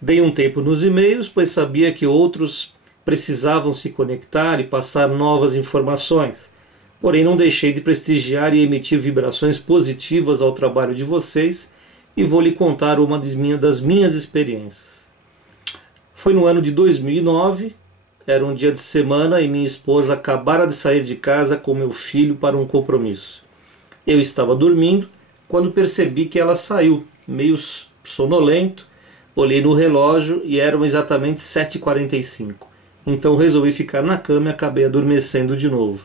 Dei um tempo nos e-mails, pois sabia que outros precisavam se conectar e passar novas informações. Porém, não deixei de prestigiar e emitir vibrações positivas ao trabalho de vocês e vou lhe contar uma das minhas experiências. Foi no ano de 2009, era um dia de semana e minha esposa acabara de sair de casa com meu filho para um compromisso. Eu estava dormindo quando percebi que ela saiu, meio sonolento. Olhei no relógio e eram exatamente 7h45. Então resolvi ficar na cama e acabei adormecendo de novo.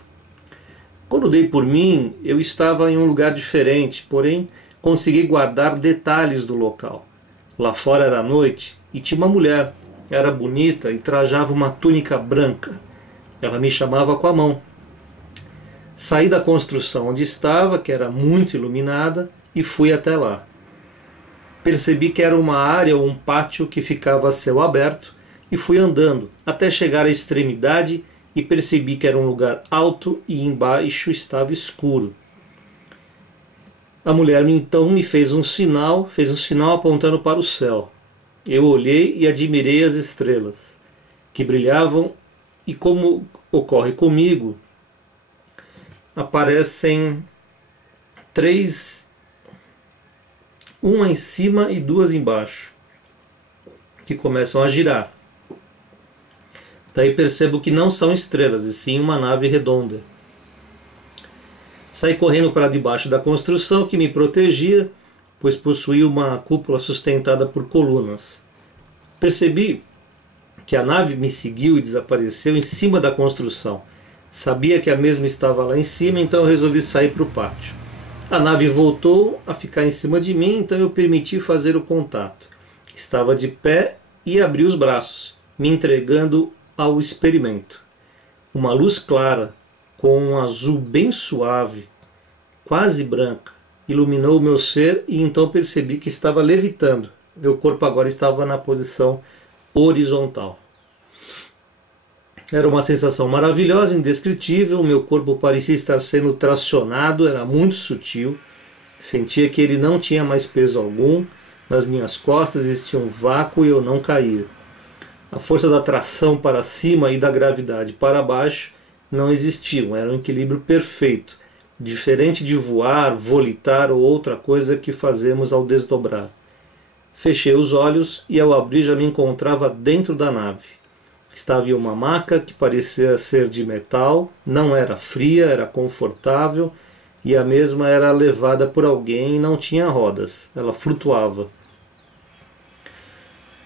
Quando dei por mim, eu estava em um lugar diferente, porém consegui guardar detalhes do local. Lá fora era noite e tinha uma mulher. Era bonita e trajava uma túnica branca. Ela me chamava com a mão. Saí da construção onde estava, que era muito iluminada, e fui até lá. Percebi que era uma área ou um pátio que ficava a céu aberto e fui andando até chegar à extremidade e percebi que era um lugar alto e embaixo estava escuro. A mulher então me fez um sinal apontando para o céu. Eu olhei e admirei as estrelas que brilhavam e, como ocorre comigo, aparecem três, uma em cima e duas embaixo, que começam a girar. Daí percebo que não são estrelas, e sim uma nave redonda. Saí correndo para debaixo da construção que me protegia, pois possuía uma cúpula sustentada por colunas. Percebi que a nave me seguiu e desapareceu em cima da construção. Sabia que a mesma estava lá em cima, então eu resolvi sair para o pátio. A nave voltou a ficar em cima de mim, então eu permiti fazer o contato. Estava de pé e abri os braços, me entregando ao experimento. Uma luz clara, com um azul bem suave, quase branca, iluminou o meu ser e então percebi que estava levitando. Meu corpo agora estava na posição horizontal. Era uma sensação maravilhosa, indescritível. Meu corpo parecia estar sendo tracionado, era muito sutil. Sentia que ele não tinha mais peso algum. Nas minhas costas existia um vácuo e eu não caía. A força da tração para cima e da gravidade para baixo não existiam, era um equilíbrio perfeito, diferente de voar, volitar ou outra coisa que fazemos ao desdobrar. Fechei os olhos e ao abrir já me encontrava dentro da nave. Estava em uma maca que parecia ser de metal, não era fria, era confortável e a mesma era levada por alguém e não tinha rodas, ela flutuava.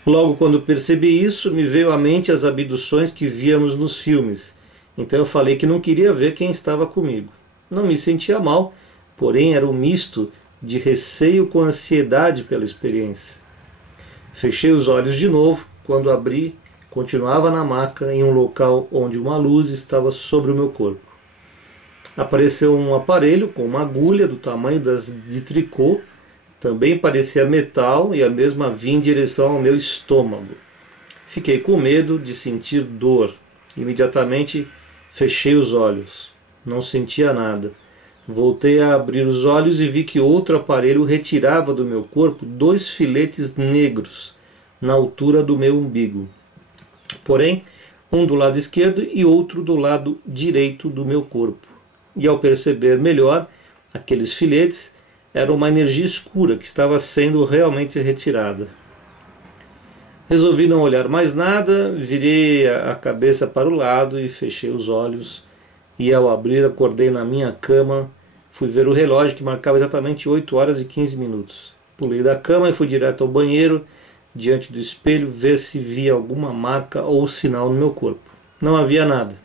Logo quando percebi isso, me veio à mente as abduções que víamos nos filmes. Então eu falei que não queria ver quem estava comigo. Não me sentia mal, porém era um misto de receio com ansiedade pela experiência. Fechei os olhos de novo, quando abri, continuava na maca em um local onde uma luz estava sobre o meu corpo. Apareceu um aparelho com uma agulha do tamanho de tricô, também parecia metal e a mesma vinha em direção ao meu estômago. Fiquei com medo de sentir dor. Imediatamente fechei os olhos. Não sentia nada. Voltei a abrir os olhos e vi que outro aparelho retirava do meu corpo 2 filetes negros na altura do meu umbigo. Porém, um do lado esquerdo e outro do lado direito do meu corpo. E ao perceber melhor, aqueles filetes eram uma energia escura que estava sendo realmente retirada. Resolvi não olhar mais nada, virei a cabeça para o lado e fechei os olhos. E ao abrir, acordei na minha cama, fui ver o relógio que marcava exatamente 8h15. Pulei da cama e fui direto ao banheiro, diante do espelho, ver se via alguma marca ou sinal no meu corpo. Não havia nada.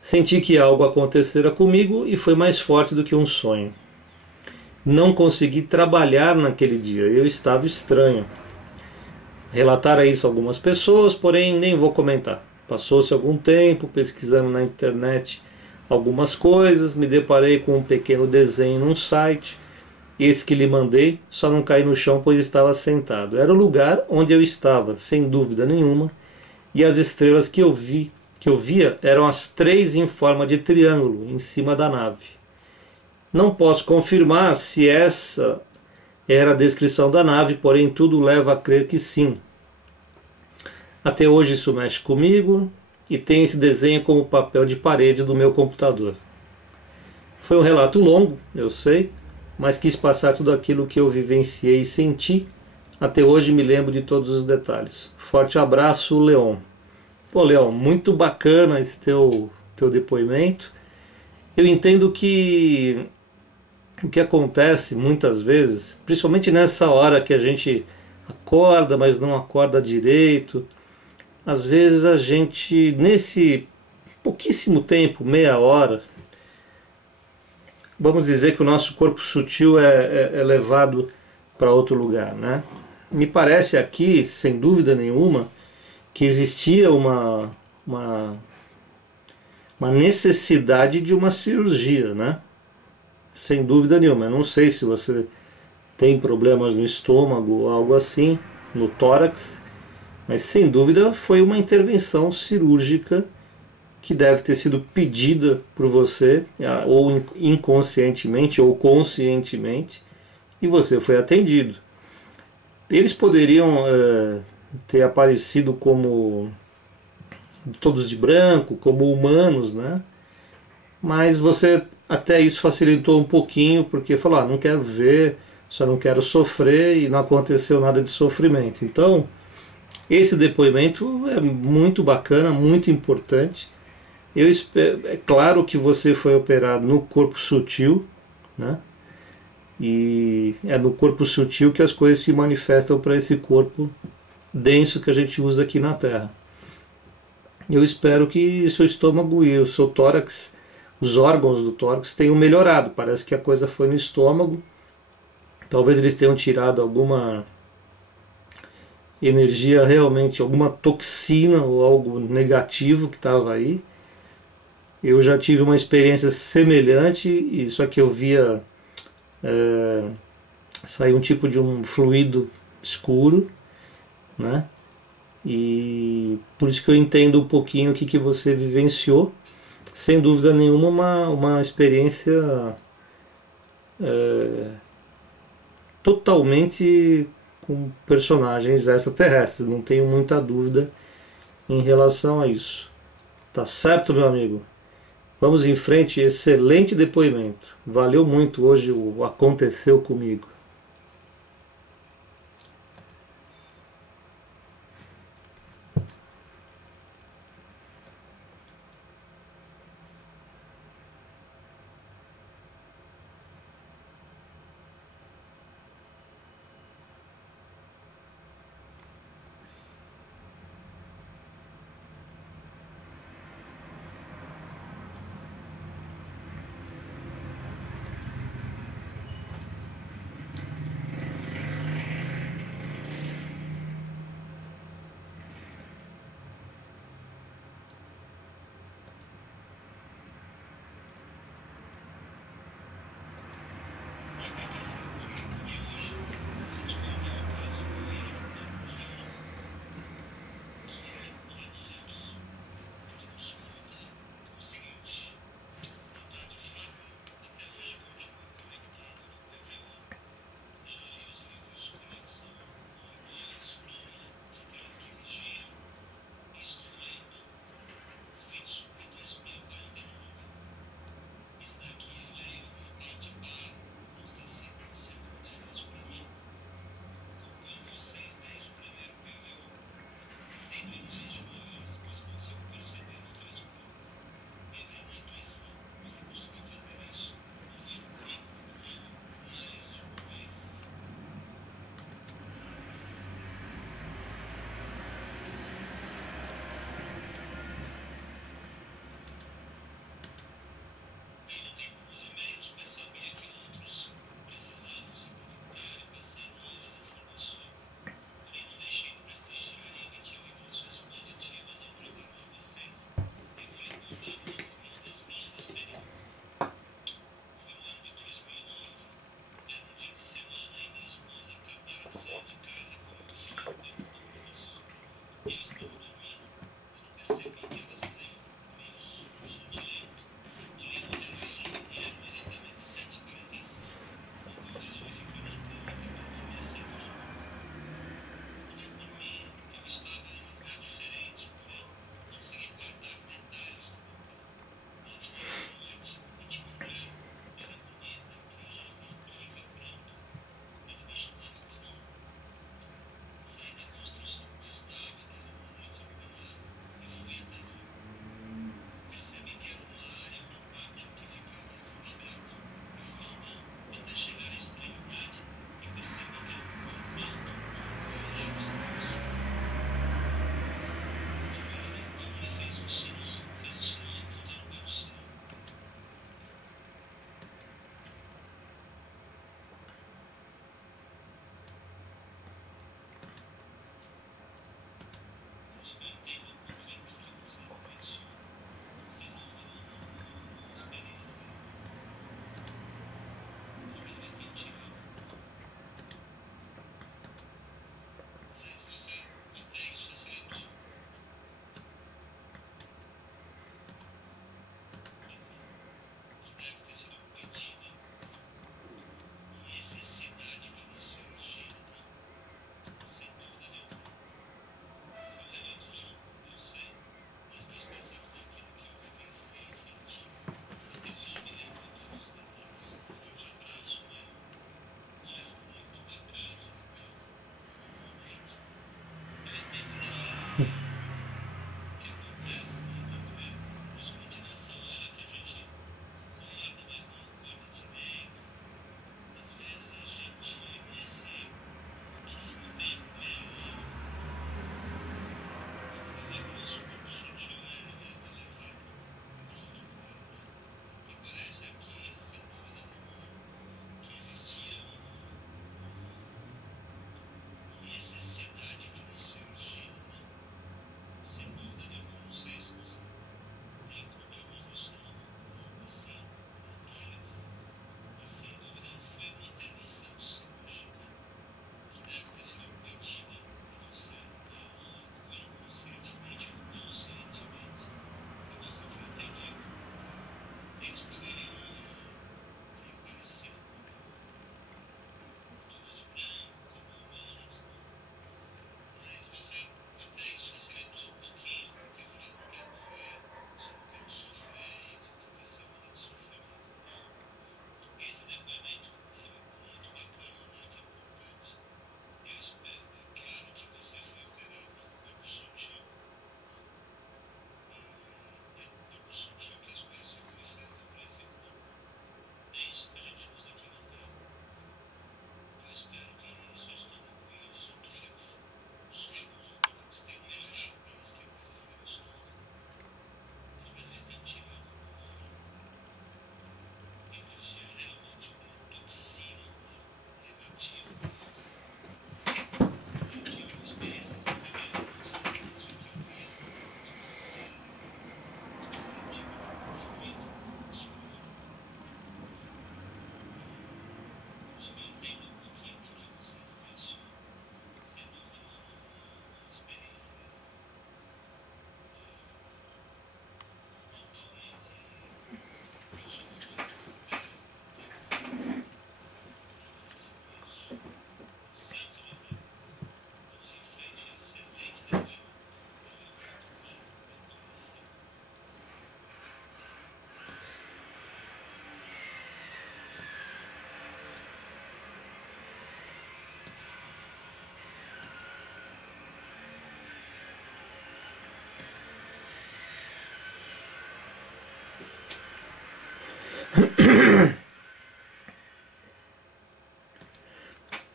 Senti que algo acontecera comigo e foi mais forte do que um sonho. Não consegui trabalhar naquele dia, eu estava estranho. Relataram isso a algumas pessoas, porém nem vou comentar. Passou-se algum tempo pesquisando na internet algumas coisas, me deparei com um pequeno desenho num site. Esse que lhe mandei, só não caí no chão pois estava sentado. Era o lugar onde eu estava, sem dúvida nenhuma, e as estrelas que eu via eram as 3 em forma de triângulo em cima da nave. Não posso confirmar se essa era a descrição da nave, porém tudo leva a crer que sim. Até hoje isso mexe comigo e tem esse desenho como papel de parede do meu computador. Foi um relato longo, eu sei, mas quis passar tudo aquilo que eu vivenciei e senti. Até hoje me lembro de todos os detalhes. Forte abraço, Leon. Pô, Leon, muito bacana esse teu depoimento. Eu entendo que o que acontece muitas vezes, principalmente nessa hora que a gente acorda, mas não acorda direito, às vezes a gente, nesse pouquíssimo tempo, meia hora, vamos dizer que o nosso corpo sutil é levado para outro lugar, né? Me parece aqui, sem dúvida nenhuma, que existia uma, uma necessidade de uma cirurgia, né? Sem dúvida nenhuma. Eu não sei se você tem problemas no estômago ou algo assim, no tórax, mas sem dúvida foi uma intervenção cirúrgica que deve ter sido pedida por você, ou inconscientemente ou conscientemente, e você foi atendido. Eles poderiam ter aparecido como todos de branco, como humanos, né? Mas você até isso facilitou um pouquinho, porque falou, não quero ver, só não quero sofrer, e não aconteceu nada de sofrimento. Então, esse depoimento é muito bacana, muito importante. É claro que você foi operado no corpo sutil, né? E é no corpo sutil que as coisas se manifestam para esse corpo denso que a gente usa aqui na Terra. Eu espero que seu estômago e o seu tórax, os órgãos do tórax, tenham melhorado. Parece que a coisa foi no estômago. Talvez eles tenham tirado alguma energia realmente, alguma toxina ou algo negativo que estava aí. Eu já tive uma experiência semelhante, só que eu via sair um tipo de um fluido escuro, né? E por isso que eu entendo um pouquinho o que você vivenciou. Sem dúvida nenhuma, uma experiência totalmente com personagens extraterrestres. Não tenho muita dúvida em relação a isso. Tá certo, meu amigo? Vamos em frente, excelente depoimento. Valeu muito hoje o aconteceu comigo.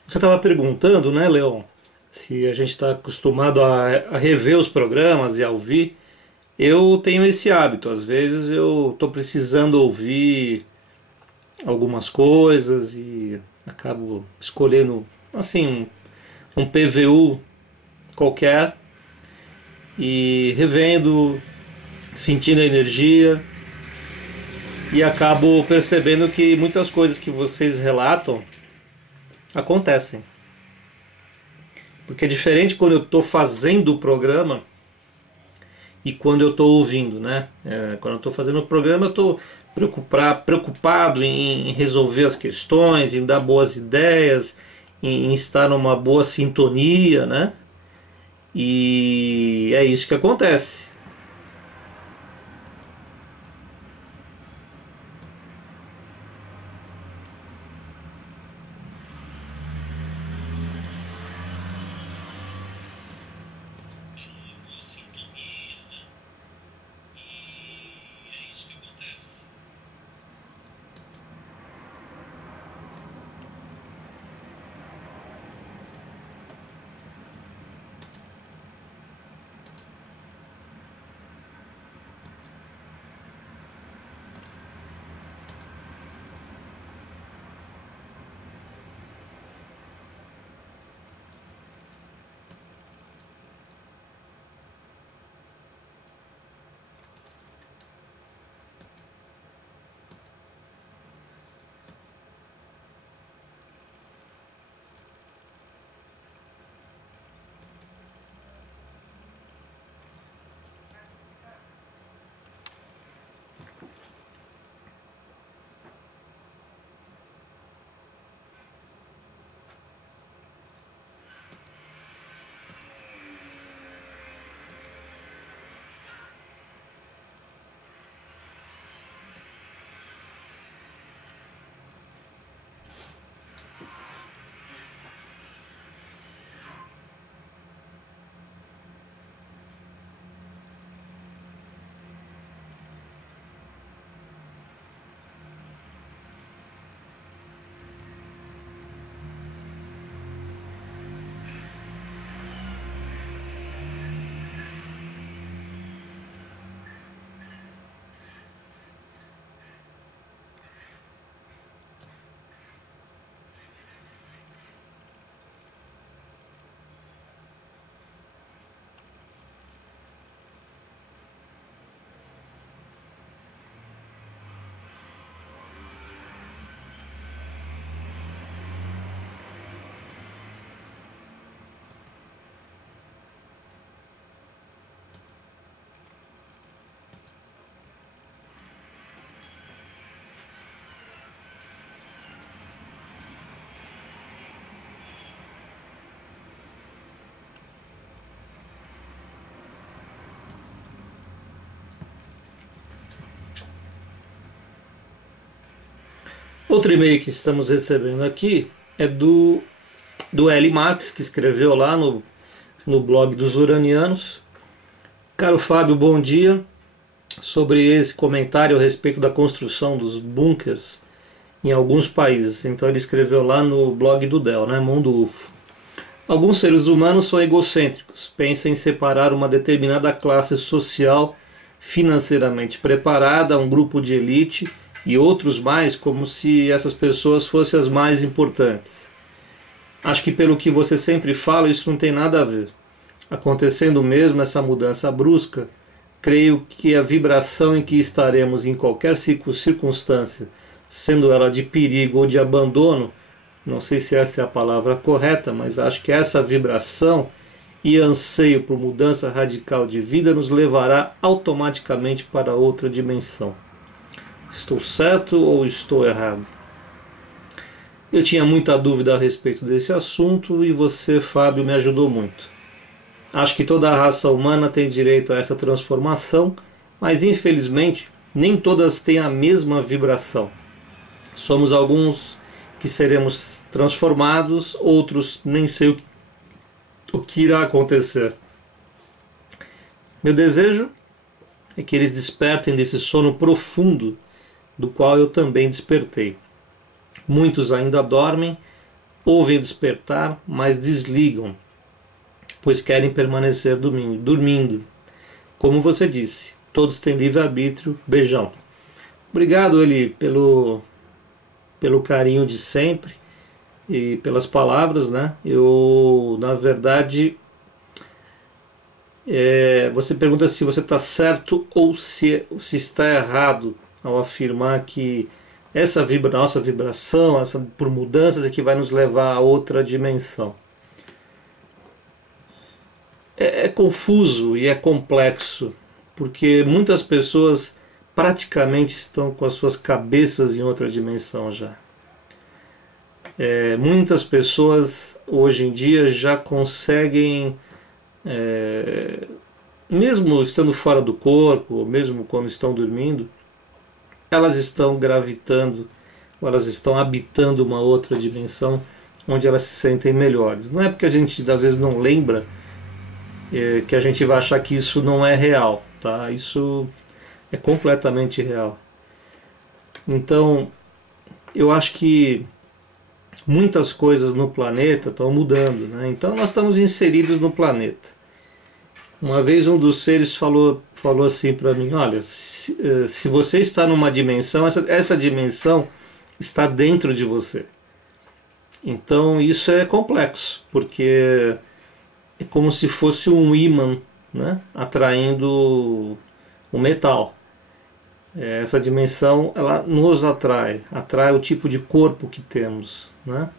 Você estava perguntando, né, Leon, se a gente está acostumado a rever os programas e a ouvir. Eu tenho esse hábito, às vezes eu estou precisando ouvir algumas coisas e acabo escolhendo assim um PVU qualquer e revendo, sentindo a energia e acabo percebendo que muitas coisas que vocês relatam acontecem. Porque é diferente quando eu estou fazendo o programa e quando eu estou ouvindo, né? Quando eu estou fazendo o programa eu estou preocupado em resolver as questões, em dar boas ideias, em estar numa boa sintonia, né? E é isso que acontece. Outro e-mail que estamos recebendo aqui é do L. Marx, que escreveu lá no blog dos Uranianos. Caro Fábio, bom dia. Sobre esse comentário a respeito da construção dos bunkers em alguns países. Então ele escreveu lá no blog do Del, né, Mundo UFO. Alguns seres humanos são egocêntricos, pensam em separar uma determinada classe social financeiramente preparada, um grupo de elite e outros mais, como se essas pessoas fossem as mais importantes. Acho que pelo que você sempre fala, isso não tem nada a ver. Acontecendo mesmo essa mudança brusca, creio que a vibração em que estaremos em qualquer circunstância, sendo ela de perigo ou de abandono, não sei se essa é a palavra correta, mas acho que essa vibração e anseio por mudança radical de vida nos levará automaticamente para outra dimensão. Estou certo ou estou errado? Eu tinha muita dúvida a respeito desse assunto e você, Fábio, me ajudou muito. Acho que toda a raça humana tem direito a essa transformação, mas infelizmente nem todas têm a mesma vibração. Somos alguns que seremos transformados, outros nem sei o que irá acontecer. Meu desejo é que eles despertem desse sono profundo do qual eu também despertei. Muitos ainda dormem, ouvem o despertar, mas desligam, pois querem permanecer dormindo. Como você disse, todos têm livre-arbítrio. Beijão. Obrigado, Eli, pelo carinho de sempre e pelas palavras, né? Eu, na verdade, você pergunta se você está certo ou se está errado ao afirmar que nossa vibração, por mudanças, é que vai nos levar a outra dimensão. É confuso e é complexo, porque muitas pessoas praticamente estão com as suas cabeças em outra dimensão já. Muitas pessoas hoje em dia já conseguem, mesmo estando fora do corpo, ou mesmo quando estão dormindo, elas estão gravitando, ou elas estão habitando uma outra dimensão onde elas se sentem melhores. Não é porque a gente às vezes não lembra que a gente vai achar que isso não é real, tá? Isso é completamente real. Então, eu acho que muitas coisas no planeta estão mudando, né? Então nós estamos inseridos no planeta. Uma vez um dos seres falou assim para mim: olha, se você está numa dimensão, essa dimensão está dentro de você. Então isso é complexo, porque é como se fosse um ímã, né, atraindo o metal. Essa dimensão, ela nos atrai o tipo de corpo que temos, né?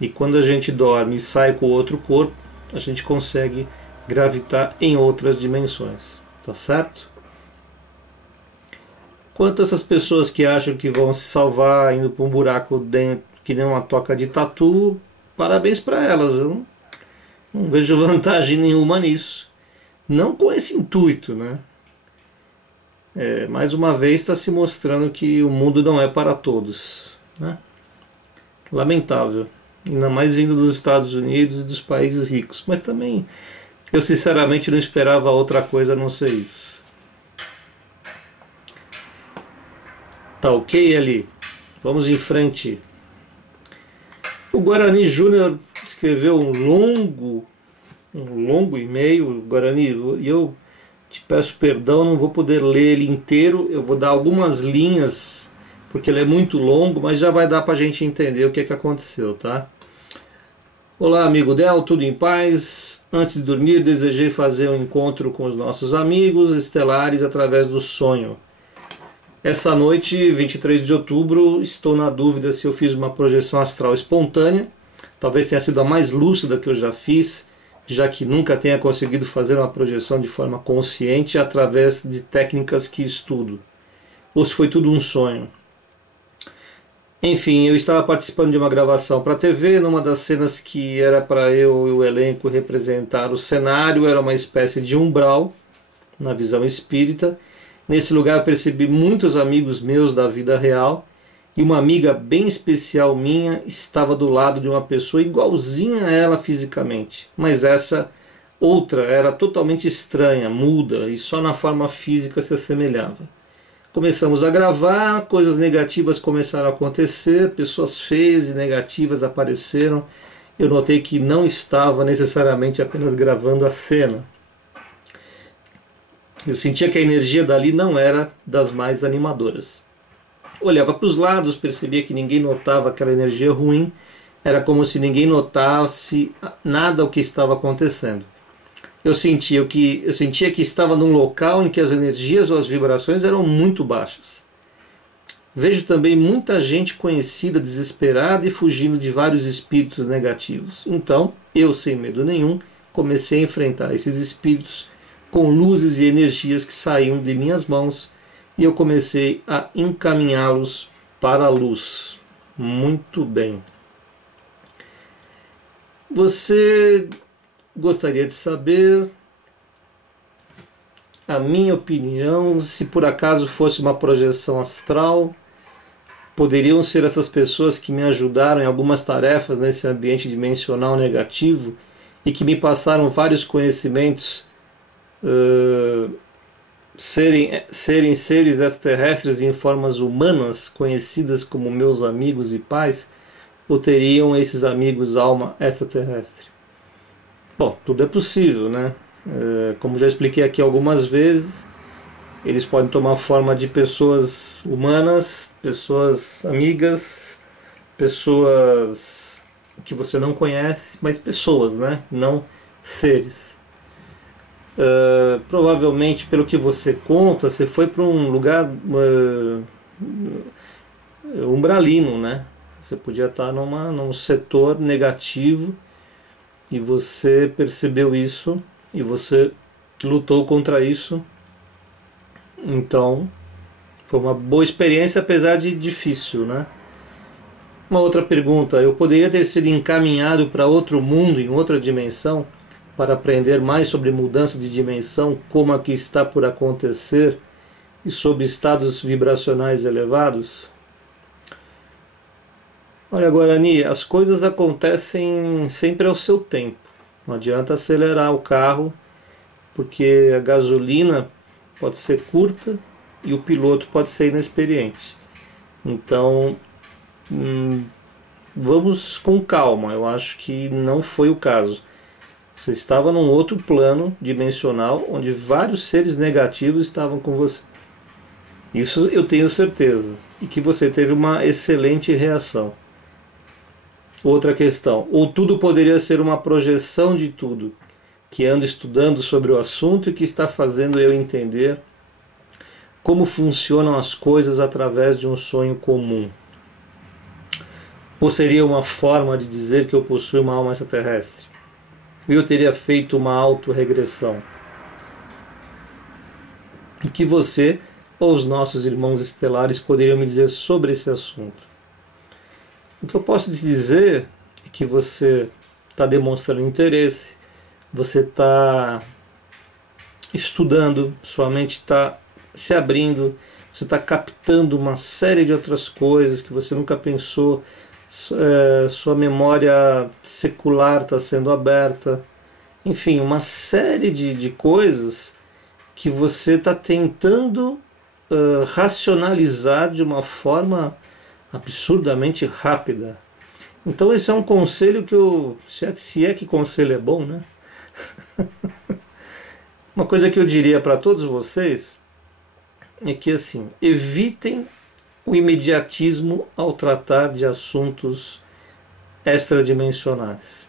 E quando a gente dorme e sai com outro corpo, a gente consegue gravitar em outras dimensões, tá certo? Quanto a essas pessoas que acham que vão se salvar indo para um buraco dentro, que nem uma toca de tatu, parabéns para elas. Eu não vejo vantagem nenhuma nisso. Não com esse intuito, né? Mais uma vez está se mostrando que o mundo não é para todos, né? Lamentável, ainda mais vindo dos Estados Unidos e dos países ricos. Mas também eu sinceramente não esperava outra coisa a não ser isso. Tá ok, ali? Vamos em frente. O Guarani Júnior escreveu um longo e-mail. Guarani, e eu te peço perdão, não vou poder ler ele inteiro. Eu vou dar algumas linhas, porque ele é muito longo, mas já vai dar para a gente entender o que é que aconteceu, tá? Olá, amigo Del, tudo em paz? Antes de dormir, desejei fazer um encontro com os nossos amigos estelares através do sonho. Essa noite, 23 de outubro, estou na dúvida se eu fiz uma projeção astral espontânea. Talvez tenha sido a mais lúcida que eu já fiz, já que nunca tenha conseguido fazer uma projeção de forma consciente através de técnicas que estudo. Ou se foi tudo um sonho. Enfim, eu estava participando de uma gravação para a TV, numa das cenas que era para eu e o elenco representar o cenário, era uma espécie de umbral, na visão espírita. Nesse lugar eu percebi muitos amigos meus da vida real, e uma amiga bem especial minha estava do lado de uma pessoa igualzinha a ela fisicamente, mas essa outra era totalmente estranha, muda, e só na forma física se assemelhava. Começamos a gravar, coisas negativas começaram a acontecer, pessoas feias e negativas apareceram. Eu notei que não estava necessariamente apenas gravando a cena. Eu sentia que a energia dali não era das mais animadoras. Olhava para os lados, percebia que ninguém notava aquela energia ruim. Era como se ninguém notasse nada o que estava acontecendo. Eu sentia que estava num local em que as energias ou as vibrações eram muito baixas. Vejo também muita gente conhecida, desesperada e fugindo de vários espíritos negativos. Então, eu, sem medo nenhum, comecei a enfrentar esses espíritos com luzes e energias que saíam de minhas mãos, e eu comecei a encaminhá-los para a luz. Muito bem. Você gostaria de saber a minha opinião, se por acaso fosse uma projeção astral, poderiam ser essas pessoas que me ajudaram em algumas tarefas nesse ambiente dimensional negativo e que me passaram vários conhecimentos, serem seres extraterrestres em formas humanas, conhecidas como meus amigos e pais. ou teriam esses amigos alma extraterrestre? Bom, tudo é possível, né? Como já expliquei aqui algumas vezes, eles podem tomar forma de pessoas humanas, pessoas amigas, pessoas que você não conhece, mas pessoas, né? Não seres. Provavelmente, pelo que você conta, você foi para um lugar umbralino, né? Você podia estar num setor negativo e você percebeu isso e você lutou contra isso. Então, foi uma boa experiência, apesar de difícil, né? Uma outra pergunta: eu poderia ter sido encaminhado para outro mundo, em outra dimensão, para aprender mais sobre mudança de dimensão, como a que está por acontecer, e sobre estados vibracionais elevados? Olha, Guarani, as coisas acontecem sempre ao seu tempo. Não adianta acelerar o carro, porque a gasolina pode ser curta e o piloto pode ser inexperiente. Então, vamos com calma. Eu acho que não foi o caso. Você estava num outro plano dimensional onde vários seres negativos estavam com você. Isso eu tenho certeza. E que você teve uma excelente reação. Outra questão: ou tudo poderia ser uma projeção de tudo, que ando estudando sobre o assunto e que está fazendo eu entender como funcionam as coisas através de um sonho comum? Ou seria uma forma de dizer que eu possuo uma alma extraterrestre? E eu teria feito uma autorregressão? O que você ou os nossos irmãos estelares poderiam me dizer sobre esse assunto? O que eu posso te dizer é que você está demonstrando interesse, você está estudando, sua mente está se abrindo, você está captando uma série de outras coisas que você nunca pensou, sua memória secular está sendo aberta, enfim, uma série de coisas que você está tentando racionalizar de uma forma absurdamente rápida. Então esse é um conselho que eu, se é que conselho é bom, né? Uma coisa que eu diria para todos vocês é que, assim, evitem o imediatismo ao tratar de assuntos extradimensionais.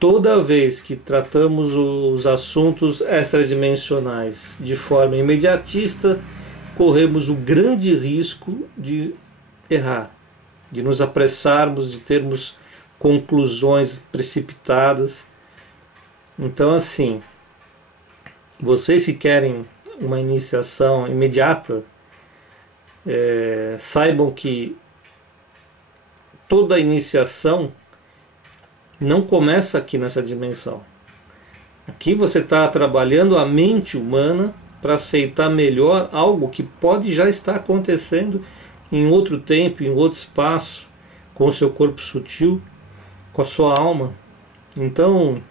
Toda vez que tratamos os assuntos extradimensionais de forma imediatista, corremos o grande risco de errar, de nos apressarmos, de termos conclusões precipitadas. Então, assim, vocês que querem uma iniciação imediata, saibam que toda iniciação não começa aqui nessa dimensão. Aqui você está trabalhando a mente humana para aceitar melhor algo que pode já estar acontecendo em outro tempo, em outro espaço, com o seu corpo sutil, com a sua alma. Então,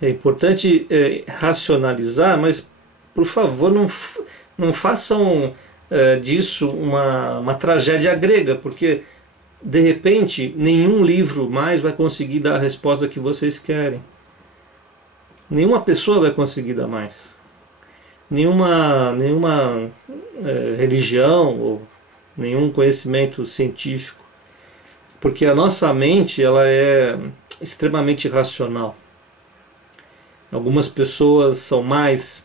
é importante racionalizar, mas, por favor, não façam disso uma tragédia grega, porque, de repente, nenhum livro mais vai conseguir dar a resposta que vocês querem. Nenhuma pessoa vai conseguir dar mais. Nenhuma religião ou nenhum conhecimento científico, porque a nossa mente ela é extremamente racional. Algumas pessoas são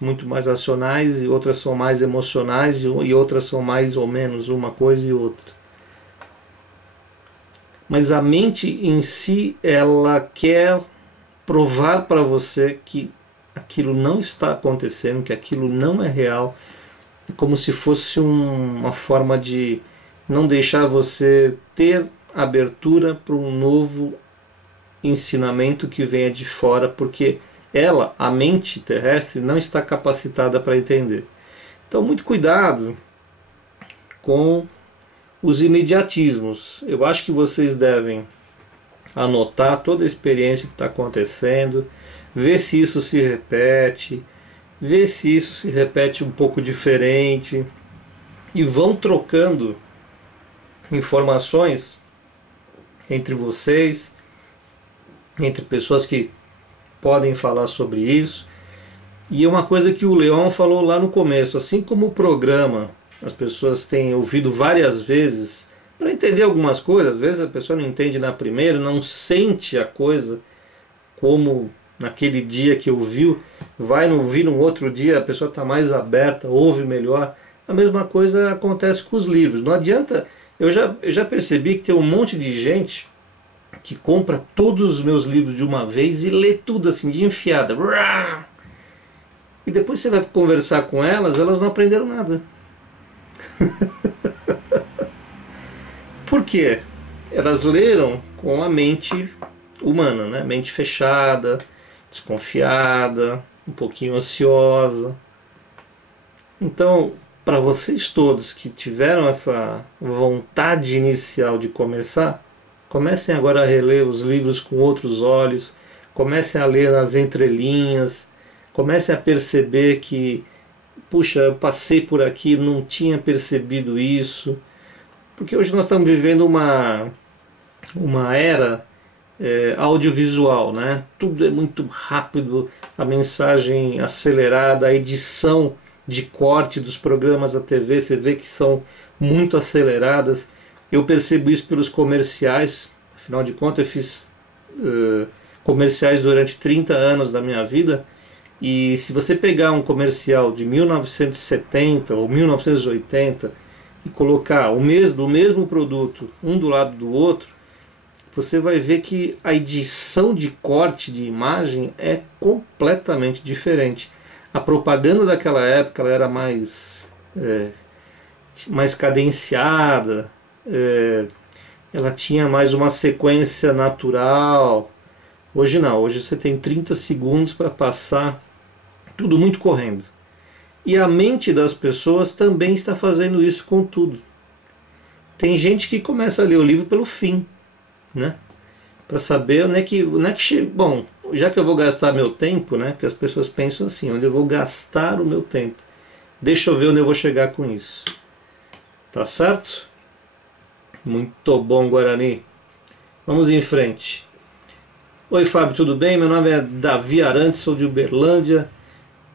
muito mais racionais, e outras são mais emocionais, e outras são mais ou menos uma coisa e outra. Mas a mente em si, ela quer provar para você que aquilo não está acontecendo, que aquilo não é real, como se fosse uma forma de não deixar você ter abertura para um novo ensinamento que venha de fora, porque ela, a mente terrestre, não está capacitada para entender. Então, muito cuidado com os imediatismos. Eu acho que vocês devem anotar toda a experiência que está acontecendo, ver se isso se repete, ver se isso se repete um pouco diferente, e vão trocando informações entre vocês, entre pessoas que podem falar sobre isso. E é uma coisa que o Leon falou lá no começo, assim como o programa as pessoas têm ouvido várias vezes para entender algumas coisas, às vezes a pessoa não entende na primeira, não sente a coisa como naquele dia que ouviu, vai ouvir no outro dia, a pessoa está mais aberta, ouve melhor. A mesma coisa acontece com os livros. Não adianta, eu já percebi que tem um monte de gente que compra todos os meus livros de uma vez e lê tudo assim, de enfiada. E depois você vai conversar com elas, elas não aprenderam nada. Por quê? Elas leram com a mente humana, né? Mente fechada, desconfiada, um pouquinho ansiosa. Então, para vocês todos que tiveram essa vontade inicial de começar, comecem agora a reler os livros com outros olhos, comecem a ler nas entrelinhas, comecem a perceber que, puxa, eu passei por aqui, não tinha percebido isso. Porque hoje nós estamos vivendo uma era audiovisual, né? Tudo é muito rápido, a mensagem acelerada, a edição de corte dos programas da TV, você vê que são muito aceleradas. Eu percebo isso pelos comerciais, afinal de contas eu fiz comerciais durante 30 anos da minha vida, e se você pegar um comercial de 1970 ou 1980 e colocar o mesmo produto um do lado do outro, você vai ver que a edição de corte de imagem é completamente diferente. A propaganda daquela época ela era mais cadenciada, ela tinha mais uma sequência natural. Hoje não, hoje você tem 30 segundos para passar tudo muito correndo. E a mente das pessoas também está fazendo isso com tudo. Tem gente que começa a ler o livro pelo fim, né? Para saber onde é que bom, já que eu vou gastar meu tempo, né? Porque as pessoas pensam assim, onde eu vou gastar o meu tempo. Deixa eu ver onde eu vou chegar com isso. Tá certo? Muito bom, Guarani. Vamos em frente. Oi, Fábio, tudo bem? Meu nome é Davi Arantes, sou de Uberlândia.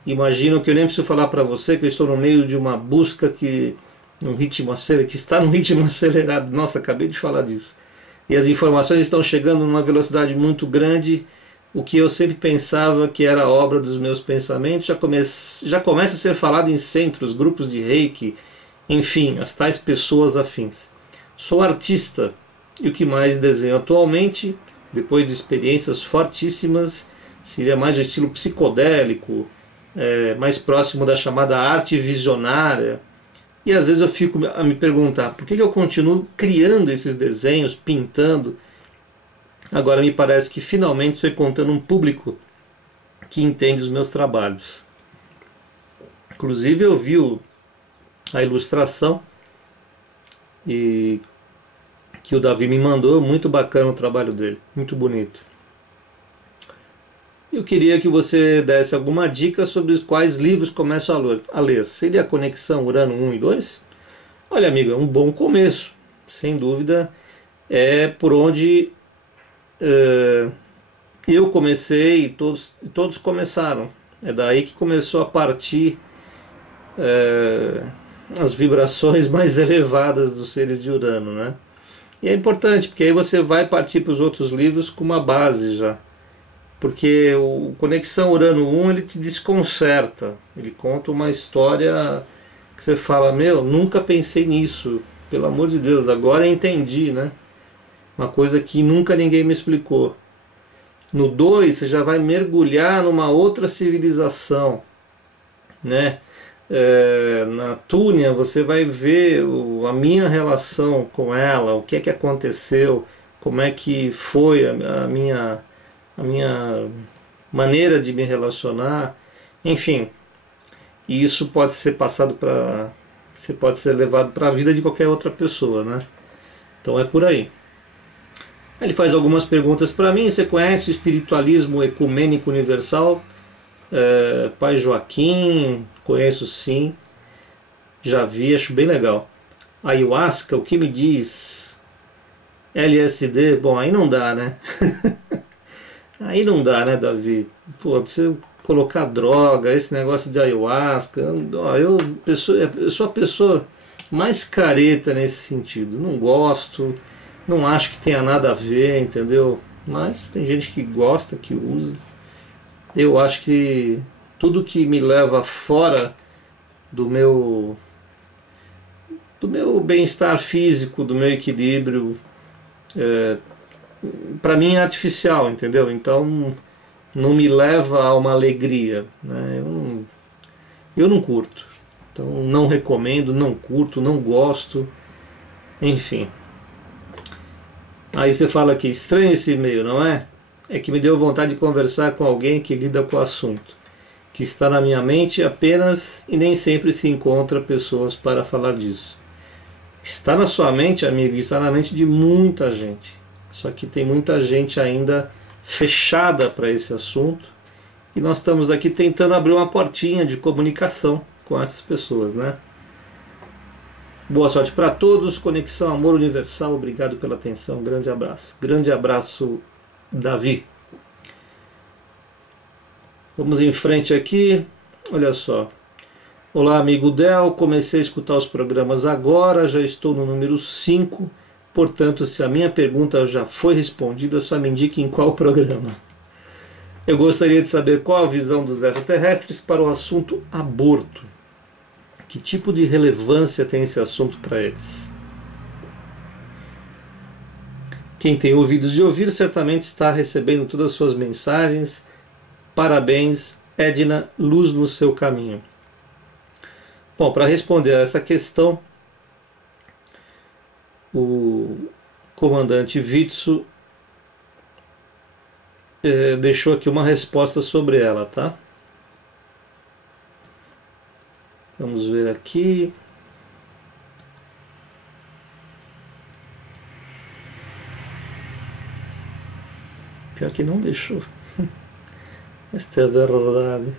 Imagino que eu nem preciso falar para você que eu estou no meio de uma busca que está num ritmo acelerado. Nossa, acabei de falar disso. E as informações estão chegando numa velocidade muito grande. O que eu sempre pensava que era a obra dos meus pensamentos já começa a ser falado em centros, grupos de reiki, enfim, as tais pessoas afins. Sou artista e o que mais desenho atualmente, depois de experiências fortíssimas, seria mais o estilo psicodélico, mais próximo da chamada arte visionária. E às vezes eu fico a me perguntar por que eu continuo criando esses desenhos, pintando. Agora me parece que finalmente estou encontrando um público que entende os meus trabalhos. Inclusive eu vi a ilustração e que o Davi me mandou, muito bacana o trabalho dele, muito bonito. Eu queria que você desse alguma dica sobre quais livros começo a ler. Seria a Conexão Urano 1 e 2? Olha, amigo, é um bom começo. Sem dúvida, é por onde eu comecei e todos começaram. É daí que começou a partir as vibrações mais elevadas dos seres de Urano, né? E é importante, porque aí você vai partir para os outros livros com uma base já. Porque o Conexão Urano 1 ele te desconcerta, ele conta uma história que você fala, meu, nunca pensei nisso, pelo amor de Deus, agora eu entendi, né? Uma coisa que nunca ninguém me explicou. No 2 você já vai mergulhar numa outra civilização, né? Na Túnia você vai ver a minha relação com ela, o que é que aconteceu, como é que foi a minha maneira de me relacionar, enfim. E isso pode ser pode ser levado para a vida de qualquer outra pessoa, né? Então é por aí. Ele faz algumas perguntas para mim. Você conhece o espiritualismo ecumênico universal? Pai Joaquim, conheço sim, já vi, acho bem legal. Ayahuasca, o que me diz? LSD, bom, aí não dá, né? Aí não dá, né, Davi? Pô, você colocar droga, esse negócio de ayahuasca, ó, eu sou a pessoa mais careta nesse sentido. Não gosto, não acho que tenha nada a ver, entendeu? Mas tem gente que gosta, que usa. Eu acho que tudo que me leva fora do meu bem-estar físico, do meu equilíbrio, para mim é artificial, entendeu? Então não me leva a uma alegria, né? Eu não curto. Então não recomendo, não curto, não gosto, enfim. Aí você fala que estranho esse e-mail, não é? É que me deu vontade de conversar com alguém que lida com o assunto, que está na minha mente apenas e nem sempre se encontra pessoas para falar disso. Está na sua mente, amigo, e está na mente de muita gente. Só que tem muita gente ainda fechada para esse assunto e nós estamos aqui tentando abrir uma portinha de comunicação com essas pessoas, né? Boa sorte para todos, Conexão Amor Universal, obrigado pela atenção, grande abraço, Davi. Vamos em frente aqui, olha só. Olá, amigo Del, comecei a escutar os programas agora, já estou no número 5, portanto, se a minha pergunta já foi respondida, só me indique em qual programa. Eu gostaria de saber qual a visão dos extraterrestres para o assunto aborto. Que tipo de relevância tem esse assunto para eles? Quem tem ouvidos de ouvir certamente está recebendo todas as suas mensagens. Parabéns, Edna, luz no seu caminho. Bom, para responder a essa questão, o comandante Vitsu deixou aqui uma resposta sobre ela, tá? Vamos ver aqui. Pior que não deixou. Esta é a verdade.